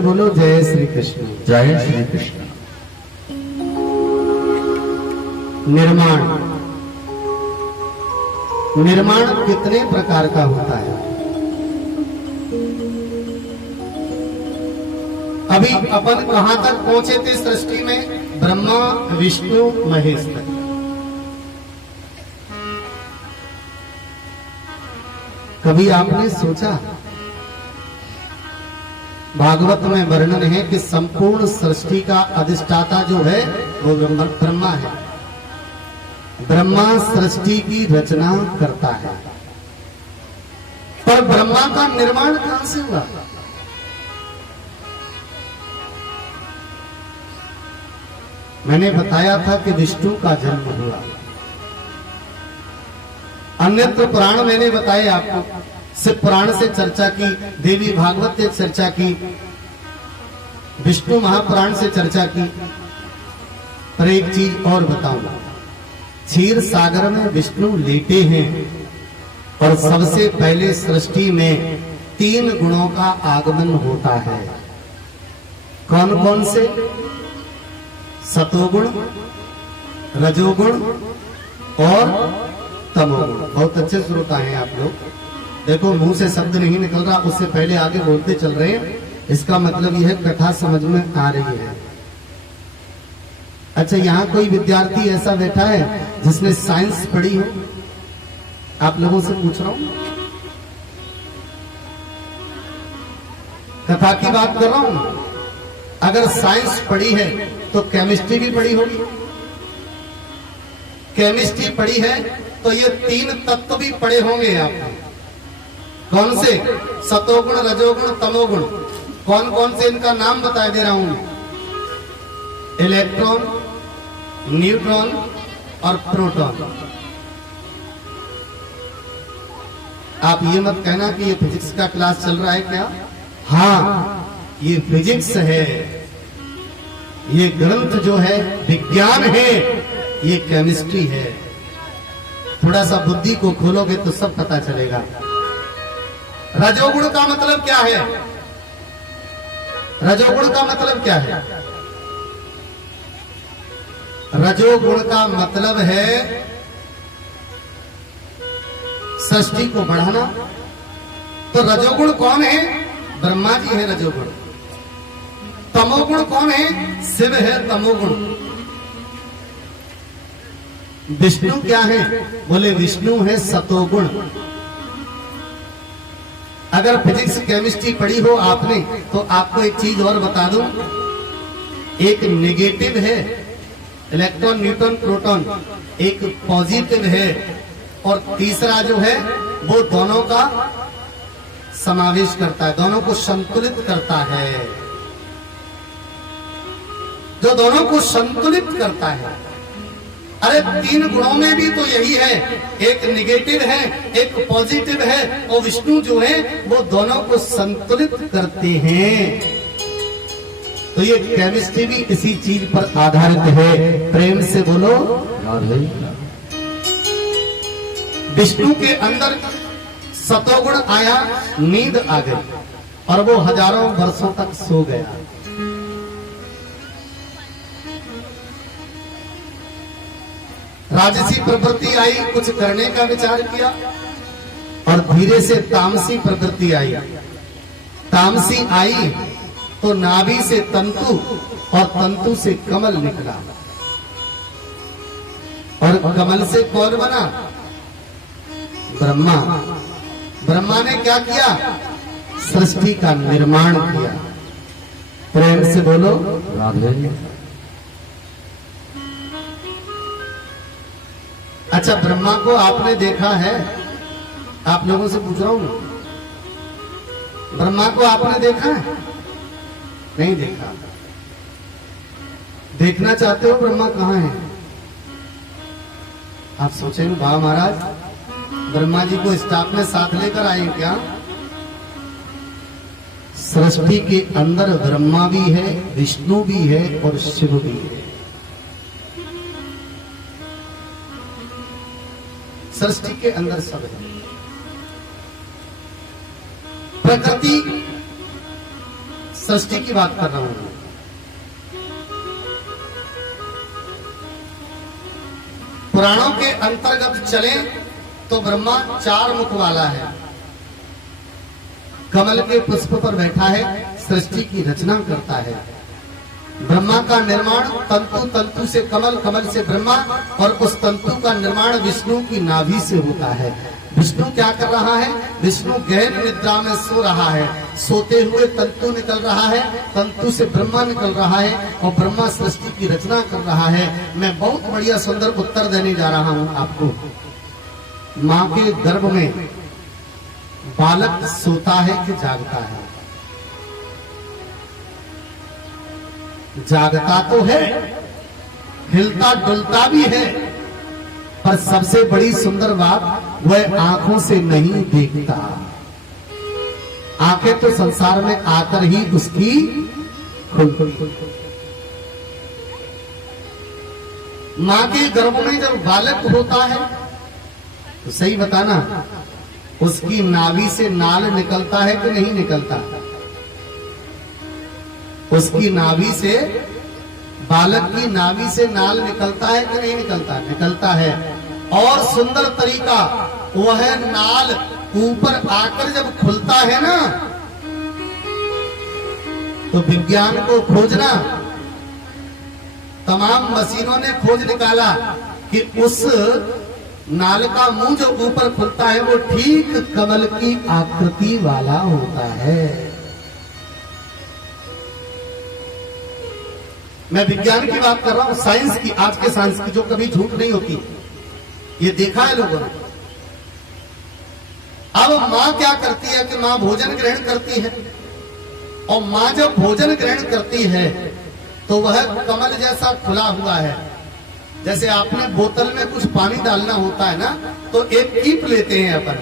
से बोलो जय श्री कृष्ण। जय श्री कृष्ण। निर्माण, निर्माण कितने प्रकार का होता है? अभी अपन कहां तक पहुंचे थे सृष्टि में? ब्रह्मा विष्णु महेश तक। कभी आपने सोचा? भागवत में वर्णन है कि संपूर्ण सृष्टि का अधिष्ठाता जो है वो ब्रह्मा है। ब्रह्मा सृष्टि की रचना करता है, पर ब्रह्मा का निर्माण कहां से हुआ? मैंने बताया था कि विष्णु का जन्म हुआ। अन्यत्र पुराण मैंने बताए आपको, सिर्फ पुराण से चर्चा की, देवी भागवत से चर्चा की, विष्णु महापुराण से चर्चा की। पर एक चीज और बताऊंगा, क्षीर सागर में विष्णु लेटे हैं और सबसे पहले सृष्टि में 3 गुणों का आगमन होता है। कौन कौन से? सतोगुण, रजोगुण और तमोगुण। बहुत अच्छे श्रोता हैं आप लोग। देखो मुंह से शब्द नहीं निकल रहा, उससे पहले आगे बोलते चल रहे हैं, इसका मतलब यह कथा समझ में आ रही है। अच्छा, यहाँ कोई विद्यार्थी ऐसा बैठा है जिसने साइंस पढ़ी हो? आप लोगों से पूछ रहा हूं, कथा की बात कर रहा हूं। अगर साइंस पढ़ी है तो केमिस्ट्री भी पढ़ी होगी। केमिस्ट्री पढ़ी है तो ये 3 तत्व भी पढ़े होंगे आपने। कौन से? सतोगुण, रजोगुण, तमोगुण। कौन कौन से इनका नाम बता दे रहा हूं। इलेक्ट्रॉन, न्यूट्रॉन और प्रोटॉन। आप ये मत कहना कि ये फिजिक्स का क्लास चल रहा है क्या? हाँ, ये फिजिक्स है, ये ग्रंथ जो है विज्ञान है, ये केमिस्ट्री है। थोड़ा सा बुद्धि को खोलोगे तो सब पता चलेगा। रजोगुण का मतलब क्या है? रजोगुण का मतलब क्या है? रजोगुण का मतलब है सृष्टि को बढ़ाना। तो रजोगुण कौन है? ब्रह्मा जी है रजोगुण। तमोगुण कौन है? शिव है तमोगुण। विष्णु क्या है? बोले विष्णु है सतोगुण। अगर फिजिक्स केमिस्ट्री पढ़ी हो आपने तो आपको एक चीज और बता दूं, एक नेगेटिव है इलेक्ट्रॉन, न्यूट्रॉन, प्रोटॉन, एक पॉजिटिव है और तीसरा जो है वो दोनों का समावेश करता है, दोनों को संतुलित करता है। जो दोनों को संतुलित करता है। अरे 3 गुणों में भी तो यही है, एक निगेटिव है, एक पॉजिटिव है, और विष्णु जो है वो दोनों को संतुलित करते हैं। तो ये केमिस्ट्री भी इसी चीज पर आधारित है। प्रेम से बोलो विष्णु के अंदर सतोगुण आया, नींद आ गई और वो हजारों वर्षों तक सो गया। राजसी प्रवृत्ति आई, कुछ करने का विचार किया और धीरे से तामसी प्रवृत्ति आई। तामसी आई तो नाभि से तंतु और तंतु से कमल निकला और कमल से कौन बना? ब्रह्मा। ब्रह्मा ने क्या किया? सृष्टि का निर्माण किया। प्रेम से बोलो राधे। अच्छा, ब्रह्मा को आपने देखा है? आप लोगों से पूछ रहा हूं, ब्रह्मा को आपने देखा है? नहीं देखा। देखना चाहते हो ब्रह्मा कहां है? आप सोचेंगे वाह महाराज, ब्रह्मा जी को स्टाफ में साथ लेकर आए क्या? सृष्टि के अंदर ब्रह्मा भी है, विष्णु भी है और शिव भी है। सृष्टि के अंदर सब है। प्रकृति सृष्टि की बात कर रहा हूं। पुराणों के अंतर्गत चले तो ब्रह्मा 4 मुख वाला है, कमल के पुष्प पर बैठा है, सृष्टि की रचना करता है। ब्रह्मा का निर्माण तंतु, तंतु से कमल, कमल से ब्रह्मा, और उस तंतु का निर्माण विष्णु की नाभि से होता है। विष्णु क्या कर रहा है? विष्णु गहन निद्रा में सो रहा है, सोते हुए तंतु निकल रहा है, तंतु से ब्रह्मा निकल रहा है और ब्रह्मा सृष्टि की रचना कर रहा है। मैं बहुत बढ़िया सुंदर उत्तर देने जा रहा हूं आपको। मां के गर्भ में बालक सोता है कि जागता है? जागता तो है, हिलता डुलता भी है, पर सबसे बड़ी सुंदर बात वह आंखों से नहीं देखता। आंखें तो संसार में आकर ही उसकी खुलती। मां के गर्भ में जब बालक होता है तो सही बताना, उसकी नाभि से नाल निकलता है कि नहीं निकलता? उसकी नाभि से, बालक की नाभि से नाल निकलता है कि नहीं निकलता? निकलता है। और सुंदर तरीका, वह नाल ऊपर आकर जब खुलता है ना, तो विज्ञान को खोजना, तमाम मशीनों ने खोज निकाला कि उस नाल का मुंह जो ऊपर खुलता है वो ठीक कमल की आकृति वाला होता है। मैं विज्ञान की बात कर रहा हूं, साइंस की, आज के साइंस की, जो कभी झूठ नहीं होती। ये देखा है लोगों ने। अब मां क्या करती है कि मां भोजन ग्रहण करती है, और मां जब भोजन ग्रहण करती है तो वह कमल जैसा खुला हुआ है। जैसे आपने बोतल में कुछ पानी डालना होता है ना, तो एक कीप लेते हैं अपन,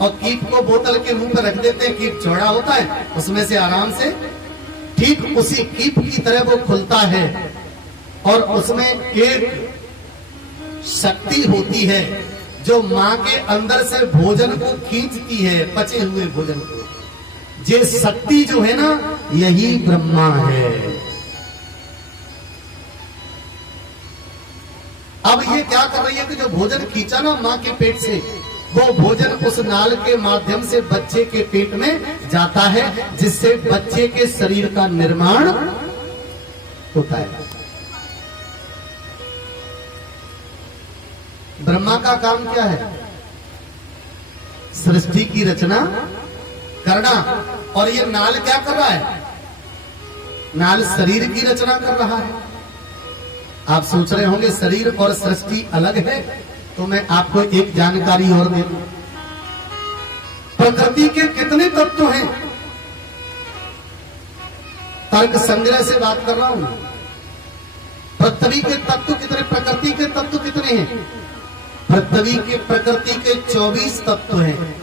और कीप को बोतल के मुंह पर रख देते हैं। कीप चौड़ा होता है, उसमें से आराम से, ठीक उसी कीप की तरह वो खुलता है, और उसमें एक शक्ति होती है जो मां के अंदर से भोजन को खींचती है, पचे हुए भोजन को। ये शक्ति जो है ना, यही ब्रह्मा है। अब ये क्या कर रही है कि जो भोजन खींचा ना मां के पेट से, वो भोजन उस नाल के माध्यम से बच्चे के पेट में जाता है, जिससे बच्चे के शरीर का निर्माण होता है। ब्रह्मा का काम क्या है? सृष्टि की रचना करना। और ये नाल क्या कर रहा है? नाल शरीर की रचना कर रहा है। आप सोच रहे होंगे शरीर और सृष्टि अलग है, तो मैं आपको एक जानकारी और दे दूं। प्रकृति के कितने तत्व हैं? तर्क संग्रह से बात कर रहा हूं। पृथ्वी के तत्व कितने, प्रकृति के तत्व कितने हैं? पृथ्वी के, प्रकृति के 24 तत्व हैं।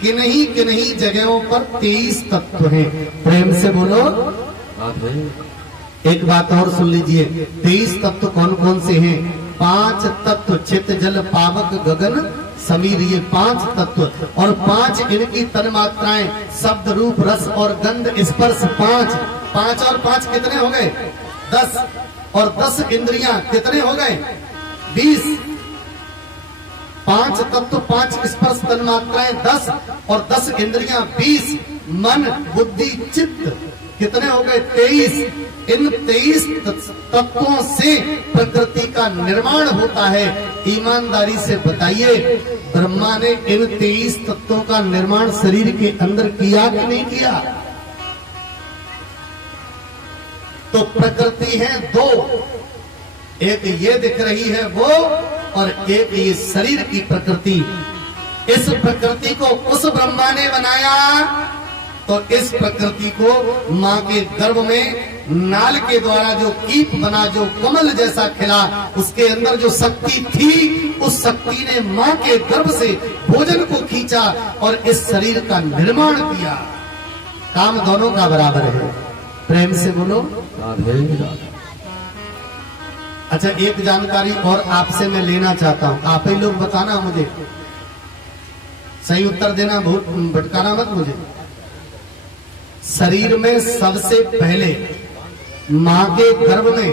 किन्हीं जगहों पर 23 तत्व हैं। प्रेम से बोलो। एक बात और सुन लीजिए, 23 तत्व कौन कौन से हैं? 5 तत्व, चित जल पावक गगन समीर, ये 5 तत्व, और 5 इनकी तन मात्राएं, शब्द रूप रस और गंध स्पर्श, 5 5 और 5 कितने हो गए? 10, और 10 इंद्रियां कितने हो गए? 20। 5 तत्व, 5 स्पर्श तन मात्राएं 10, और 10 इंद्रियां 20, मन बुद्धि चित्त कितने हो गए? 23। इन 23 तत्वों से प्रकृति का निर्माण होता है। ईमानदारी से बताइए, ब्रह्मा ने इन 23 तत्वों का निर्माण शरीर के अंदर किया कि नहीं किया? तो प्रकृति है 2, एक ये दिख रही है वो, और एक ये शरीर की प्रकृति। इस प्रकृति को उस ब्रह्मा ने बनाया, तो इस प्रकृति को मां के गर्भ में नाल के द्वारा जो कीप बना, जो कमल जैसा खिला, उसके अंदर जो शक्ति थी, उस शक्ति ने मां के गर्भ से भोजन को खींचा और इस शरीर का निर्माण किया। काम दोनों का बराबर है। प्रेम से बोलो। अच्छा, एक जानकारी और आपसे मैं लेना चाहता हूं, आप ही लोग बताना मुझे, सही उत्तर देना, भटकाना मत मुझे। शरीर में सबसे पहले मां के गर्भ में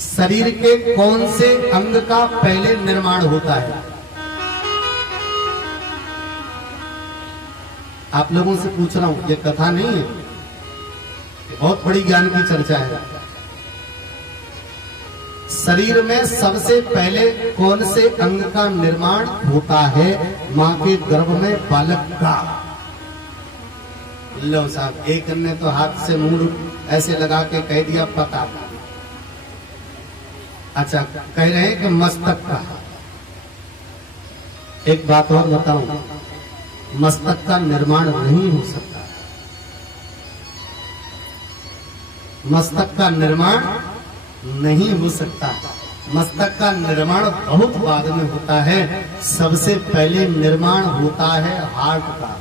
शरीर के कौन से अंग का पहले निर्माण होता है? आप लोगों से पूछ रहा हूं, ये कथा नहीं है, बहुत बड़ी ज्ञान की चर्चा है। शरीर में सबसे पहले कौन से अंग का निर्माण होता है मां के गर्भ में बालक का? लो साहब, एक ने तो हाथ से मुंह ऐसे लगा के कह दिया पता। अच्छा, कह रहे हैं कि मस्तक का। एक बात और बताऊं, मस्तक का निर्माण नहीं हो सकता। मस्तक का निर्माण नहीं हो सकता। मस्तक का निर्माण बहुत बाद में होता है। सबसे पहले निर्माण होता है हार्ट का।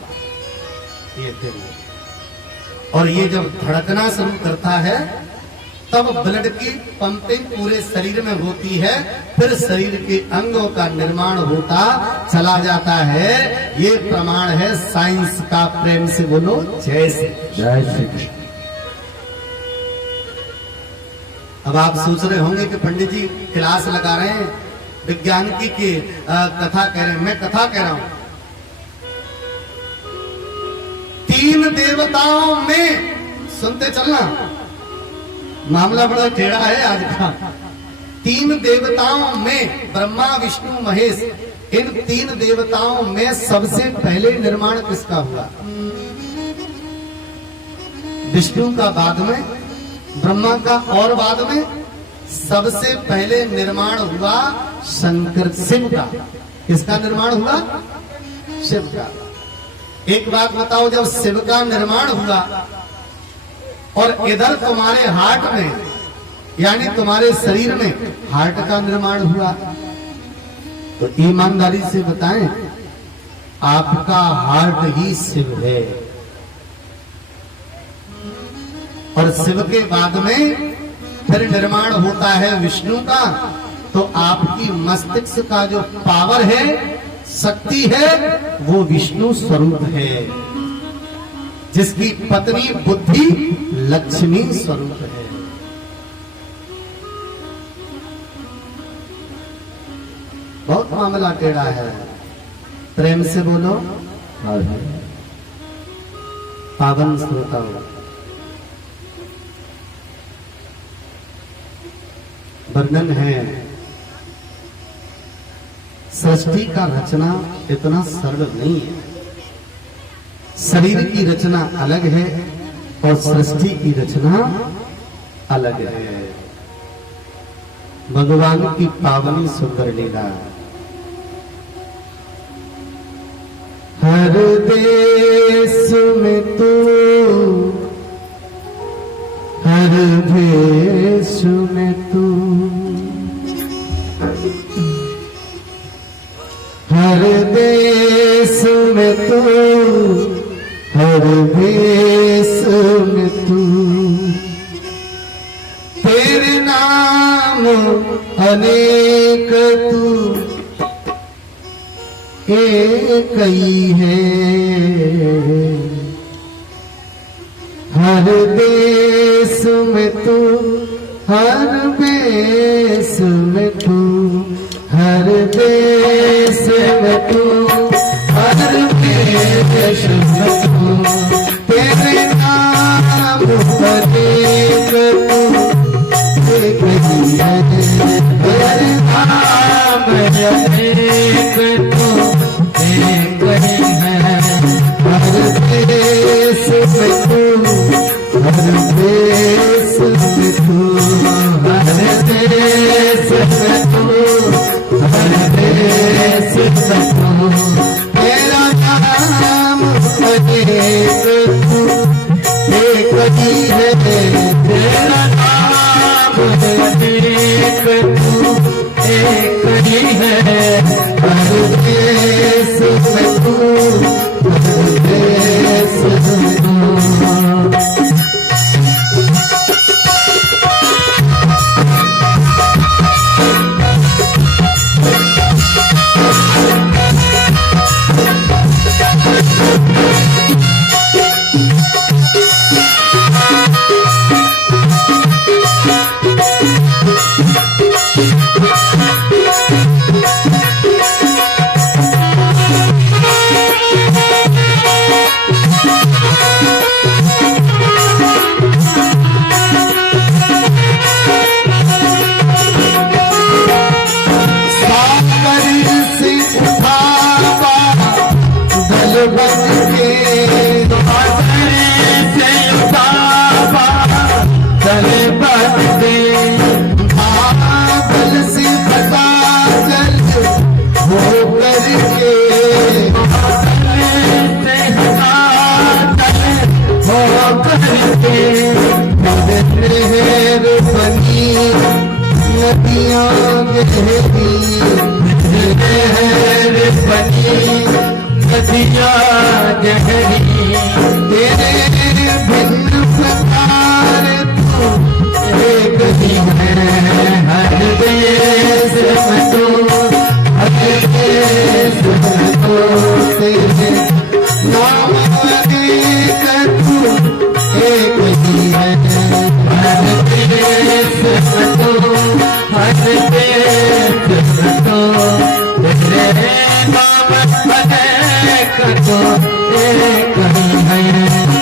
ये दिल, और ये जब धड़कना शुरू करता है तब ब्लड की पंपिंग पूरे शरीर में होती है, फिर शरीर के अंगों का निर्माण होता चला जाता है। ये प्रमाण है साइंस का। प्रेम से बोलो जय श्री कृष्ण। अब आप सोच रहे होंगे कि पंडित जी क्लास लगा रहे हैं, विज्ञान की कथा कह रहे हैं। मैं कथा कह रहा हूं। 3 देवताओं में, सुनते चलना, मामला बड़ा टेढ़ा है आज का। 3 देवताओं में, ब्रह्मा विष्णु महेश, इन 3 देवताओं में सबसे पहले निर्माण किसका हुआ? विष्णु का बाद में, ब्रह्मा का और बाद में। सबसे पहले निर्माण हुआ शंकर, शिव का। किसका निर्माण हुआ? शिव का। एक बात बताओ, जब शिव का निर्माण हुआ और इधर तुम्हारे हार्ट में, यानी तुम्हारे शरीर में हार्ट का निर्माण हुआ, तो ईमानदारी से बताएं, आपका हार्ट ही शिव है। और शिव के बाद में फिर निर्माण होता है विष्णु का। तो आपकी मस्तिष्क का जो पावर है, शक्ति है, वो विष्णु स्वरूप है, जिसकी पत्नी बुद्धि लक्ष्मी स्वरूप है। बहुत मामला टेढ़ा है। प्रेम से बोलो पावन श्रोता। वर्णन है, सृष्टि का रचना इतना सरल नहीं है। शरीर की रचना अलग है और सृष्टि की रचना अलग है। भगवान की पावनी सुंदर लीला। हर देश में तू, हर देश में तू, हर देश में तू, हर देश में तू, तेरे नाम अनेक तू एक ही है। हर देश में तू, हर देश में तू, हर देश में तू, हर देश में तू, तेरे नाम अनेक तू एक ही है। तेरे नाम अनेक तू एक ही है। हर देश में तू, हर देश में तू, हर देश में तू, हर देश में तू, तेरा नाम अनेक तू एक ही है। तेरा नाम अनेक तू एक ही है। हर देश में तू, हर देश में तू। नदियाँ गहरी तेरे भिन्न प्रकार तू एक ही है हर देश में तू हर देश में तू तेरे नाम अनेक तू एक ही है हर देश में तू हर देश में तू तेरे नाम अनेक तो एक ही है। तेरा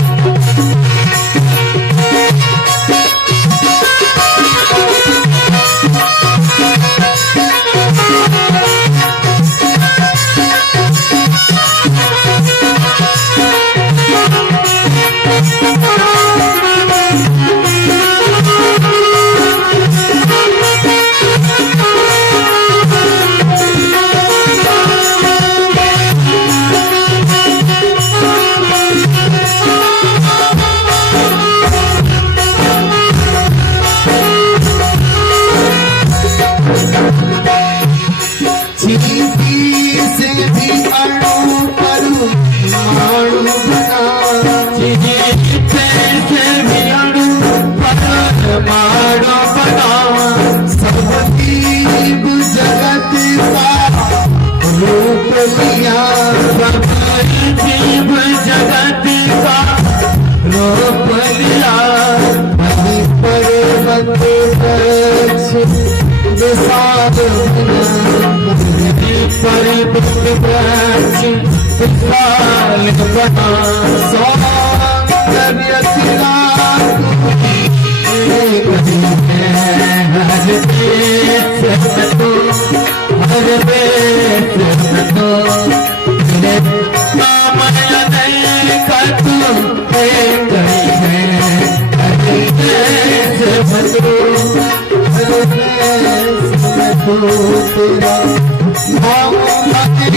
नाम अनेक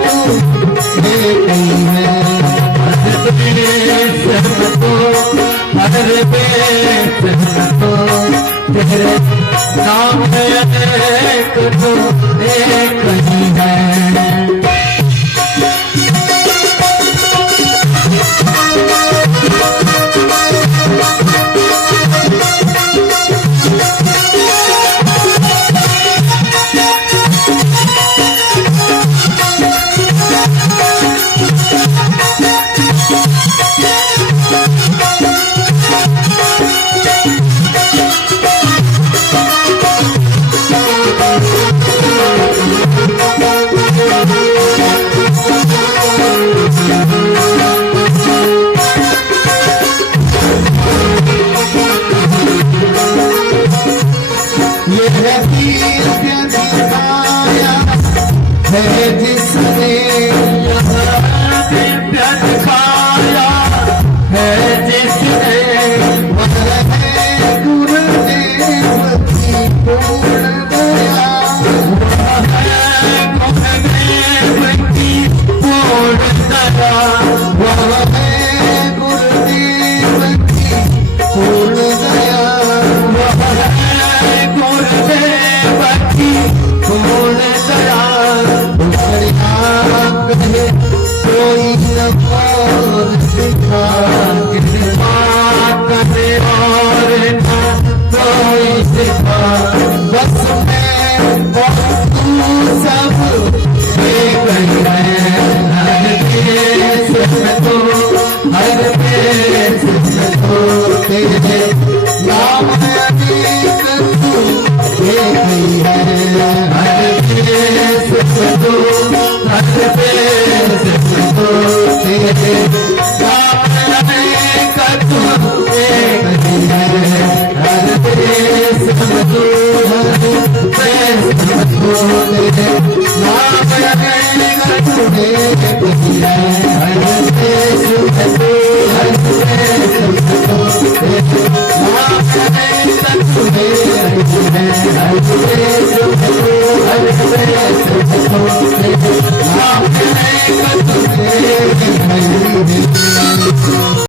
तू एक ही है हर देश में तू हर देश में तू तेरे नाम अनेक तू एक ही है। Hare